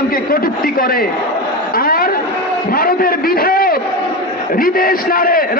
ইসলামকে কটূক্তি করে। আর ভারতের বিধায়ক হৃদেশ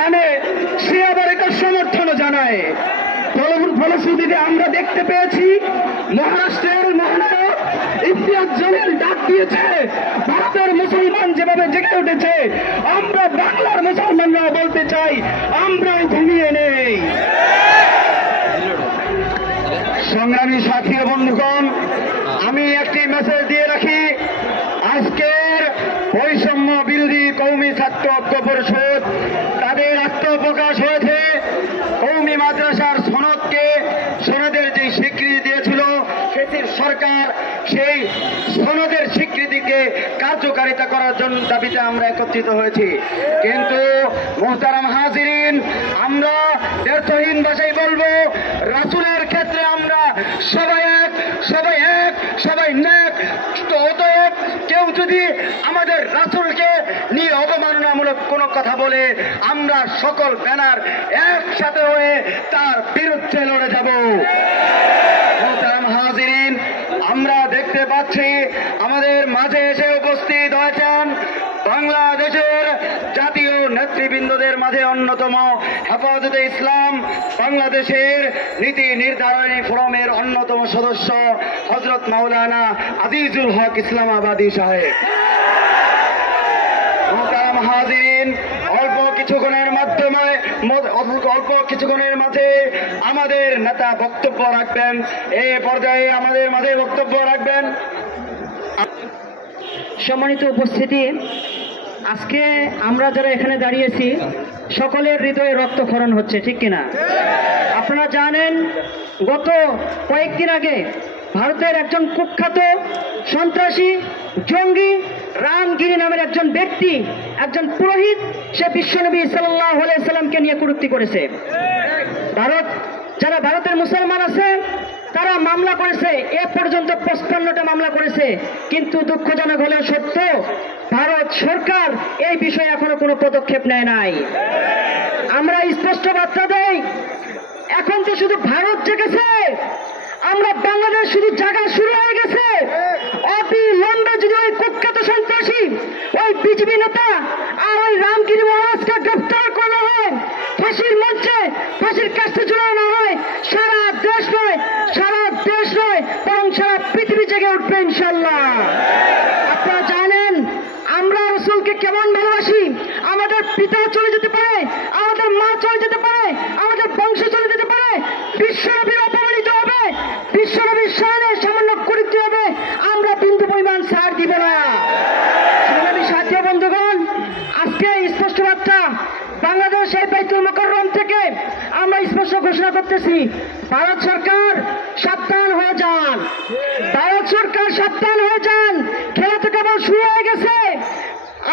রানে সে আবার এটা সমর্থনও জানায়। ফলশ্রুতিতে আমরা দেখতে পেয়েছি মহারাষ্ট্রের মহানায়ক ইমতিয়াজ জলিল ডাক দিয়েছে, ভারতের মুসলমান যেভাবে জেগে উঠেছে আমরা বাংলার মুসলমানরা বলতে চাই আমরাও ঘুমিয়ে নেই। সংগ্রামী সাথী ও বন্ধুগণ, আমি একটি মেসেজ দিয়ে রাখি। আজকের বৈষম্য বিরোধী কওমি ছাত্র ঐক্য পরিষদ তাদের আত্মপ্রকাশ হয়েছে। কওমি মাদ্রাসার সনদের যে স্বীকৃতি দিয়েছিল ফেসির সরকার, সেই সনদের স্বীকৃতিকে কার্যকারিতা করার জন্য দাবিতে আমরা একত্রিত হয়েছি। কিন্তু মুহতারাম হাজিরিন, আমরা দ্ব্যর্থহীন ভাষায় বলবো, রাসূলের ক্ষেত্রে আমরা সবাই এক, সবাই নেক। তো অতএব কেউ যদি আমাদের রাসূলকে নিয়ে অবমাননামূলক কোনো কথা বলে আমরা সকল ব্যানার একসাথে হয়ে তার বিরুদ্ধে লড়ে যাব। মুহতারাম হাজিরিন, আমরা দেখতে পাচ্ছি আমাদের মাঝে এসে উপস্থিত হয়েছেন বাংলাদেশের জাতীয় নেতৃবৃন্দদের মাঝে অন্যতম হেফাজতে ইসলাম বাংলাদেশের নীতি নির্ধারণী ফোরামের অন্যতম সদস্য হযরত মাওলানা আজিজুল হক ইসলামাবাদী সাহেব। মুহতারাম হাজিরিন, অল্প কিছুক্ষণের মাঝে আমাদের নেতা বক্তব্য রাখবেন। এই পর্যায়ে আমাদের মাঝে বক্তব্য রাখবেন। সম্মানিত উপস্থিতি, আজকে আমরা যারা এখানে দাঁড়িয়েছি সকলের হৃদয়ে রক্তক্ষরণ হচ্ছে, ঠিক কিনা? আপনারা জানেন গত কয়েকদিন আগে ভারতের একজন কুখ্যাত সন্ত্রাসী জঙ্গি রামগিরি নামের একজন ব্যক্তি, একজন পুরোহিত, সে বিশ্বনবী সাল্লাল্লাহু আলাইহি সাল্লামকে নিয়ে কটূক্তি করেছে। যারা ভারতের মুসলমান আছে তারা মামলা করেছে, এ পর্যন্ত 55টা মামলা করেছে। কিন্তু দুঃখজনক হলেও সত্য, ভারত সরকার এই বিষয়ে এখনো কোনো পদক্ষেপ নেয় নাই। আমরা স্পষ্ট বার্তা দেই, এখন তো শুধু ভারত জেগেছে, আমরা বাংলাদেশ শুধু জায়গা শুরু হয়ে গেছে। অবিলম্বে যদি ওই কুখ্যাত সন্ত্রাসী, ওই বিজেপি নেতা আর ওই রামগিরি মহারাজকে গ্রেফতার করা হয়, ফাঁসির মঞ্চে ফাঁসির কাছে ঝুলানো হয়, সারা দেশ নয় বরং সারা পৃথিবী জেগে উঠবে ইনশাল্লাহ। আপনারা জানেন আমরা রাসূলকে কেমন ভালোবাসি। আমাদের পিতা চলে যেতে পারে, আমাদের মা চলে যেতে পারে, আমাদের বংশ চলে যেতে পারে, বিশ্বনবীর অপমানিত হবে, বিশ্বনবীর শানে সামান্য করিতে হবে, আমরা বিন্দু পরিমাণ ছাড় দিব না। সংগ্রামী সাথী ও বন্ধুগণ, আজকে স্পষ্ট বার্তা বাংলাদেশ এই বাইতুল মুকাররম থেকে আমরা স্পষ্ট ঘোষণা করতেছি, ভারত সরকার সাবধান হয়ে যান, ভারত সরকার সাবধান হয়ে যান। খেলা তো কেবল শুরু হয়ে গেছে।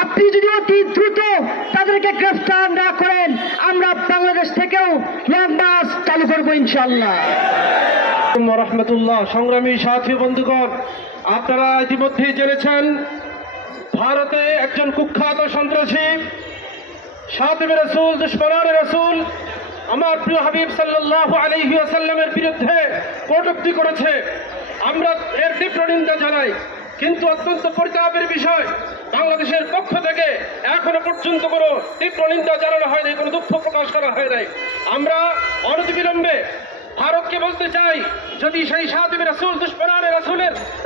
আপনি যদি অতি দ্রুত তাদেরকে গ্রেফতার না করেন, আমরা বাংলাদেশ থেকেও লং মার্চ চালু করবো ইনশাআল্লাহ। রাহমাতুল্লাহ। সংগ্রামী সাথী বন্ধুগণ, আপনারা ইতিমধ্যেই জেনেছেন ভারতে একজন কুখ্যাত সন্ত্রাসী শাতিবে রাসূল, দুশমনানে রাসূল, আমার প্রিয় হাবিব সাল্লাল্লাহু আলাইহি ওয়াসাল্লামের বিরুদ্ধে কটূক্তি করেছে। আমরা এর তীব্র নিন্দা জানাই। কিন্তু অত্যন্ত পরিতাপের বিষয়, বাংলাদেশের পক্ষ থেকে এখনো পর্যন্ত কোনো তীব্র নিন্দা জানানো হয়নি, কোনো দুঃখ প্রকাশ করা হয় নাই। আমরা অনতিবিলম্বে ভারতকে বলতে চাই, যদি সেই শাতিবে রাসূল, দুশমনানে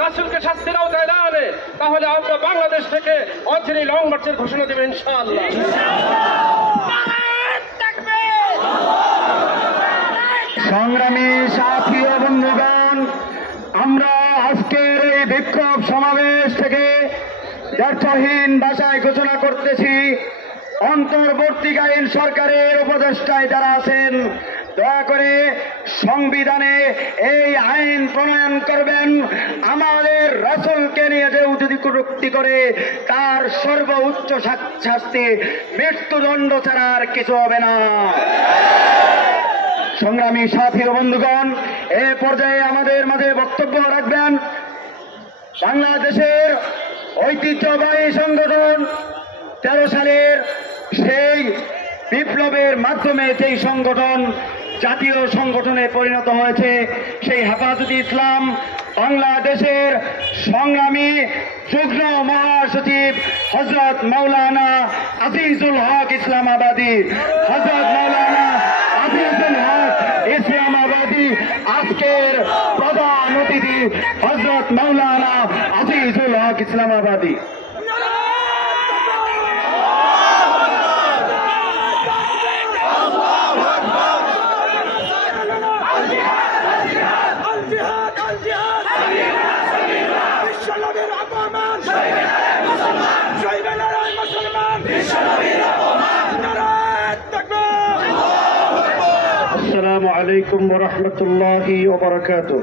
রাসূলকে শাস্তির আওতায় না আনে, তাহলে আমরা বাংলাদেশ থেকে অচিরেই লং মার্চের ঘোষণা দেব ইনশাআল্লাহ। সংগ্রামী সাথী ও বন্ধুগণ, আমরা আজকের এই বিক্ষোভ সমাবেশ থেকে দ্ব্যর্থহীন ভাষায় ঘোষণা করতেছি, অন্তর্বর্তীকালীন সরকারের উপদেষ্টায় যারা আছেন, দয়া করে সংবিধানে এই আইন প্রণয়ন করবেন, আমাদের রাসূলকে নিয়ে যে যদি কটূক্তি করে তার সর্বোচ্চ শাস্তি মৃত্যুদণ্ড ছাড়া আর কিছু হবে না। সংগ্রামী সাথী ও বন্ধুগণ, এ পর্যায়ে আমাদের মাঝে বক্তব্য রাখবেন বাংলাদেশের ঐতিহ্যবাহী সংগঠন 13 সালের সেই বিপ্লবের মাধ্যমে যেই সংগঠন জাতীয় সংগঠনে পরিণত হয়েছে, সেই হেফাজতে ইসলাম বাংলাদেশের সংগ্রামী যুগ্ম মহাসচিব হযরত মাওলানা আজিজুল হক ইসলামাবাদী, হযরত মাওলানা আজিজুল হক ইসলামাবাদী আজকের প্রধান অতিথি হযরত মাওলানা আজিজুল হক ইসলামাবাদী। السلام عليكم ورحمة الله وبركاته.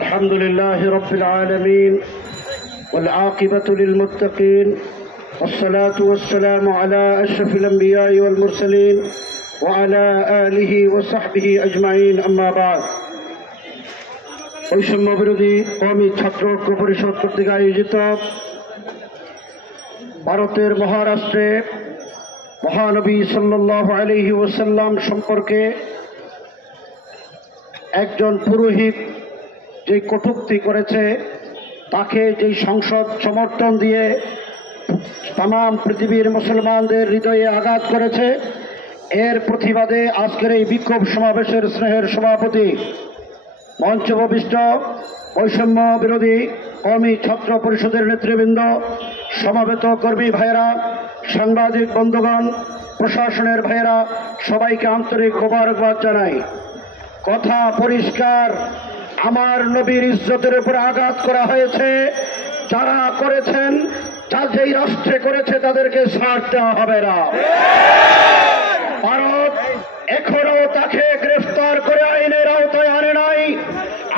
الحمد لله رب العالمين والعاقبة للمتقين والصلاة والسلام على أشرف الأنبياء والمرسلين وعلى آله وصحبه أجمعين. أما بعد. বৈষম্য বিরোধী কওমি ছাত্র ঐক্য পরিষদ কর্তৃক আয়োজিত ভারতের মহারাষ্ট্রে মহানবী সাল্লাল্লাহু আলাইহি ওয়াসাল্লাম সম্পর্কে একজন পুরোহিত যে কটূক্তি করেছে, তাকে যেই সংসদ সমর্থন দিয়ে তাম পৃথিবীর মুসলমানদের হৃদয়ে আঘাত করেছে, এর প্রতিবাদে আজকের এই বিক্ষোভ সমাবেশের স্নেহের সভাপতি মঞ্চভূমিষ্ঠ বৈষম্য বিরোধী কওমি ছাত্র পরিষদের নেতৃবৃন্দ, সমবেত কর্মী ভাইয়েরা, সাংবাদিক বন্ধুগণ, প্রশাসনের ভাইয়েরা, সবাইকে আন্তরিক মোবারকবাদ জানাই। কথা পরিষ্কার, আমার নবীর ইজ্জতের উপরে আঘাত করা হয়েছে। যারা করেছেন, যেই রাষ্ট্রে করেছে, তাদেরকে ছাড় দেওয়া হবে না। ভারত এখনো তাকে গ্রেফতার করে আইনের আওতায় আনে নাই।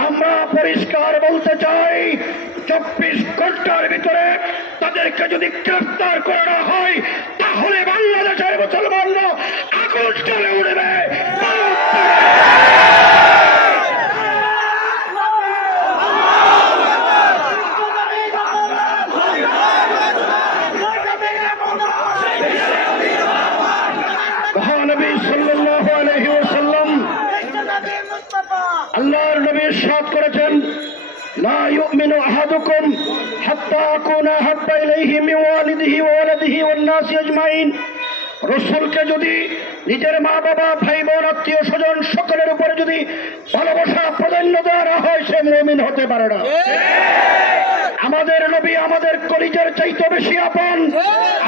আমরা পরিষ্কার বলতে চাই, 24 ঘন্টার ভিতরে তাদেরকে যদি গ্রেফতার করা না হয়, তাহলে বাংলাদেশের মুসলমানরা আগুন জ্বলে উঠবে। মহানবী সাল্লাল্লাহু আলাইহি ওয়াসাল্লাম আল্লাহর নবী ইরশাদ করেছেন, লা ইউমিনু আহাদুকুম হাত্তা আকুনা আহাব্বা ইলাইহি মিন ওয়ালিদিহি ওয়া ওয়ালাদিহি ওয়ান নাসি আজমাইন। রাসূলকে যদি নিজের মা বাবা, ভাই বোন, আত্মীয় স্বজন সকলের উপরে যদি ভালোবাসা প্রাধান্য দেওয়া হয়, সে মুমিন হতে পারে না। আমাদের নবী আমাদের কলিজার চাইতে বেশি আপন।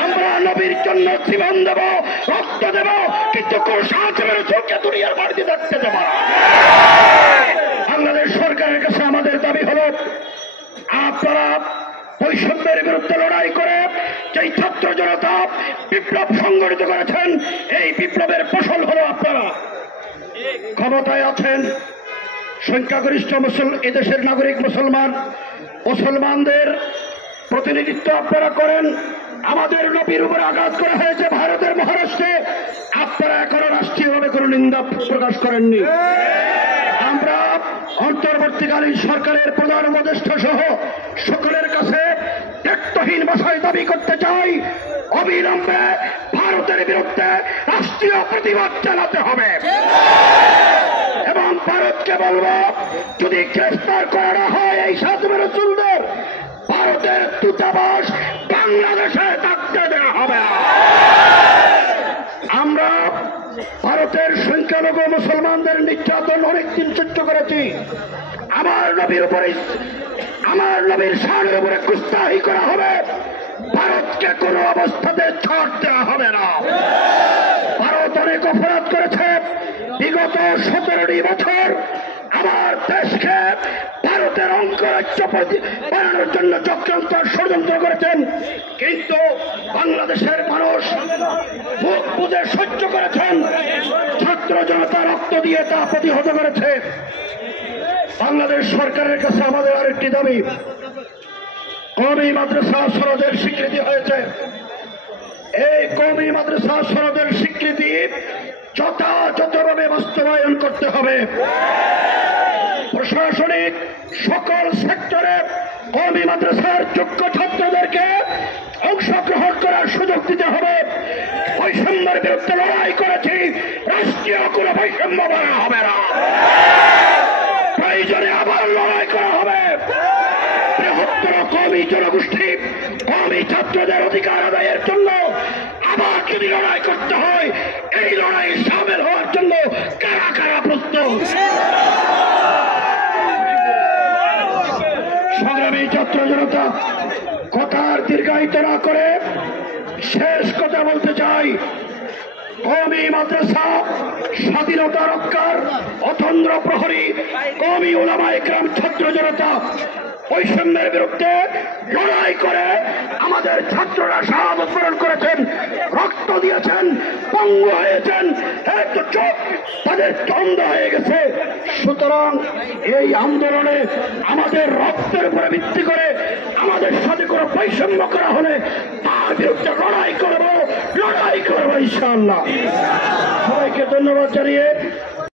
আমরা নবীর জন্য জীবন দেব, রক্ত দেব, কিন্তু কোন সাহায্যের চোখে দুনিয়ার বাড়িতে থাকতে দেব না। বাংলাদেশ সরকারের কাছে আমাদের দাবি হল, আপনারা বৈষম্যের বিরুদ্ধে লড়াই করে যেই ছাত্র জনতা বিপ্লব সংগঠিত করেছেন, এই বিপ্লবের ফসল হল আপনারা ক্ষমতায় আছেন। সংখ্যাগরিষ্ঠ এদেশের নাগরিক মুসলমানদের প্রতিনিধিত্ব আপনারা করেন। আমাদের নবীর উপর আঘাত করা হয়েছে ভারতের মহারাষ্ট্রে, আপনারা এখনো রাষ্ট্রীয়ভাবে কোনো নিন্দা প্রকাশ করেননি। আমরা অন্তর্বর্তীকালীন সরকারের প্রধান উপদেষ্টা সহ সকলের কাছে দায়িত্বহীন ভাষায় দাবি করতে চাই, অবিলম্বে ভারতের বিরুদ্ধে রাষ্ট্রীয় প্রতিবাদ চালাতে হবে। এবং ভারতকে বলব, যদি গ্রেফতার করা হয় এই সাতবের রাসূলদের, ভারতের দূতাবাস বাংলাদেশে থাকতে দেওয়া হবে না। আমরা ভারতের সংখ্যালঘু মুসলমানদের নির্যাতন অনেকদিন সহ্য করেছি। আমার নবীর শানের উপরে গুস্তাখি করা হবে, ভারতকে কোনো অবস্থাতে ছাড় দেওয়া হবে না। ভারত অনেক অপরাধ করেছে। বিগত 17টি বছর আমার দেশকে ভারতের অঙ্গরাজ্য বানানোর জন্য চক্রান্ত ষড়যন্ত্র করেছেন, কিন্তু বাংলাদেশের মানুষ মুখ বুঝে সহ্য করেছেন। ছাত্র জনতা রক্ত দিয়ে তা প্রতিহত করেছে। বাংলাদেশ সরকারের কাছে আমাদের আরেকটি দাবি, কওমি মাদ্রাসা সনদের স্বীকৃতি হয়েছে। এই কওমি মাদ্রাসা সনদের স্বীকৃতি যথাযথভাবে বাস্তবায়ন করতে হবে। প্রশাসনিক সকল সেক্টরে কওমি মাদ্রাসার যোগ্য ছাত্রদেরকে অংশগ্রহণ করার সুযোগ দিতে হবে। বৈষম্যের বিরুদ্ধে লড়াই করেছি, রাষ্ট্রীয় কোনো বৈষম্য করা হবে না। প্রয়োজনে আবার লড়াই করা হবে। জনগোষ্ঠী কওমি ছাত্রদের অধিকার আদায়ের জন্য আবার যদি লড়াই করতে হয়, এই লড়াই সামিল হওয়ার জন্য কারা কারা প্রস্তুত? সংগ্রামী ছাত্র জনতা, কথার দীর্ঘায়িত না করে শেষ কথা বলতে চাই। কওমি মাদ্রাসা স্বাধীনতা রক্ষার অতন্দ্র প্রহরী কওমি উলামা ইকরাম ছাত্র জনতা বৈষম্যের বিরুদ্ধে লড়াই করে আমাদের ছাত্ররা শাহাদত বরণ করেছেন, রক্ত দিয়েছেন, পঙ্গু হয়েছেন, একটু চোখ তাদের অন্ধ হয়ে গেছে। সুতরাং এই আন্দোলনে আমাদের রক্তের উপরে ভিত্তি করে আমাদের সাথে কোনো বৈষম্য করা হলে তার বিরুদ্ধে লড়াই করবো ইনশাআল্লাহ। সবাইকে ধন্যবাদ জানিয়ে